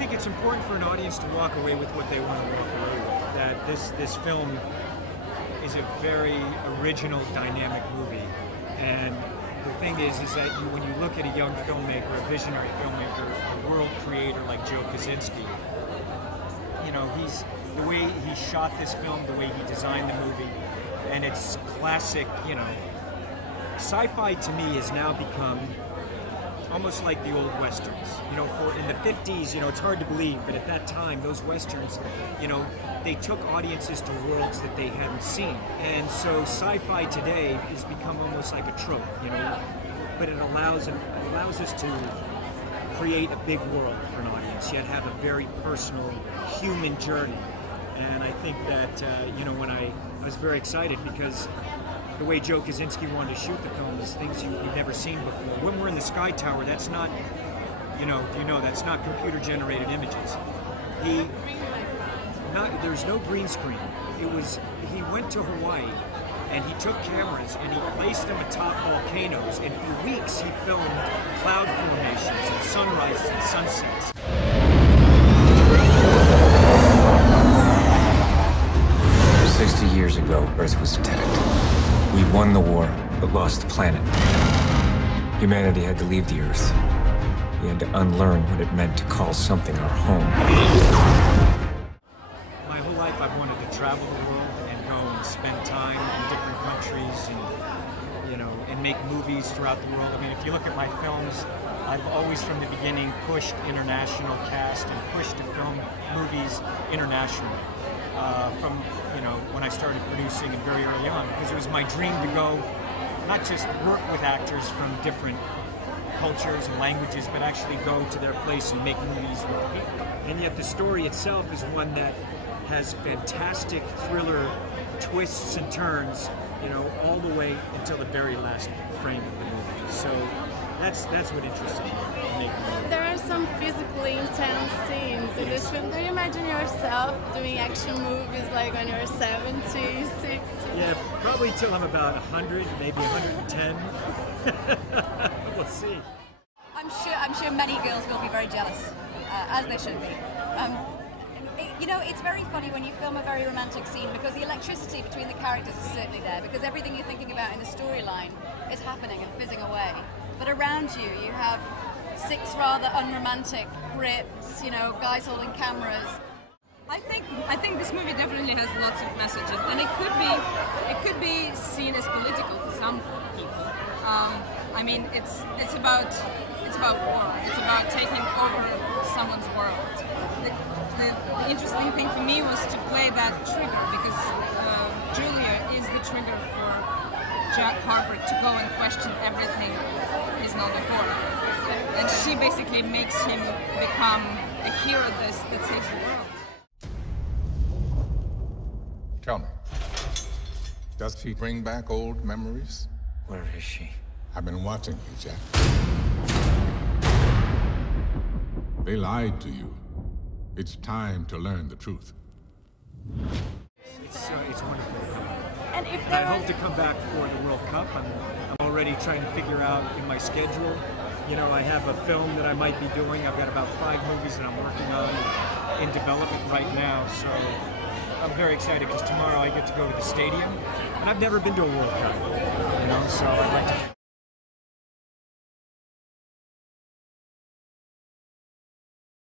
think it's important for an audience to walk away with what they want to walk away with. That this film is a very original, dynamic movie, and the thing is that when you look at a young filmmaker, a visionary filmmaker, a world creator like Joe Kosinski, you know, the way he shot this film, the way he designed the movie, and it's classic. You know, sci-fi to me has now become almost like the old westerns. You know, in the 50s, you know, it's hard to believe, but at that time, those westerns, you know, they took audiences to worlds that they hadn't seen. And so sci-fi today has become almost like a trope, you know, but it allows us to create a big world for an audience, yet have a very personal, human journey. And I think that, you know, when I was very excited because the way Joe Kosinski wanted to shoot the film is things you've never seen before. When we're in the Sky Tower, that's not, you know, that's not computer-generated images. There's no green screen. He went to Hawaii and he took cameras and he placed them atop volcanoes, and for weeks he filmed cloud formations and sunrises and sunsets. 60 years ago, Earth was attacked. We won the war, but lost the planet. Humanity had to leave the Earth. We had to unlearn what it meant to call something our home. My whole life I've wanted to travel the world and go and spend time in different countries and, you know, and make movies throughout the world. I mean, if you look at my films, I've always from the beginning pushed international cast and pushed to film movies internationally. From, you know, when I started producing and very early on, because it was my dream to go, not just work with actors from different cultures and languages, but actually go to their place and make movies with people. And yet the story itself is one that has fantastic thriller twists and turns, you know, all the way until the very last frame of the movie. So that's what interests me in making movies. There are some physically intense scenes in this film. Do you imagine yourself doing action movies like when you're 70, 60? Yeah, probably till I'm about 100, maybe 110. We'll see. I'm sure many girls will be very jealous, as they should be. You know, it's very funny when you film a very romantic scene because the electricity between the characters is certainly there, because everything you're thinking about in the storyline is happening and fizzing away. But around you, you have 6 rather unromantic grips, you know, guys holding cameras. I think this movie definitely has lots of messages, and it could be seen as political to some people. I mean, it's about war. It's about taking over someone's world. The interesting thing for me was to play that trigger, because Julia is the trigger for Jack Harper to go and question everything he's known before. And she basically makes him become a hero that saves the world. Tell me, does she bring back old memories? Where is she? I've been watching you, Jack. They lied to you. It's time to learn the truth. It's wonderful. And if I hope to come back for the World Cup. I'm already trying to figure out in my schedule. You know, I have a film that I might be doing. I've got about 5 movies that I'm working on in development right now. So I'm very excited because tomorrow I get to go to the stadium. And I've never been to a World Cup, you know, so I'd like to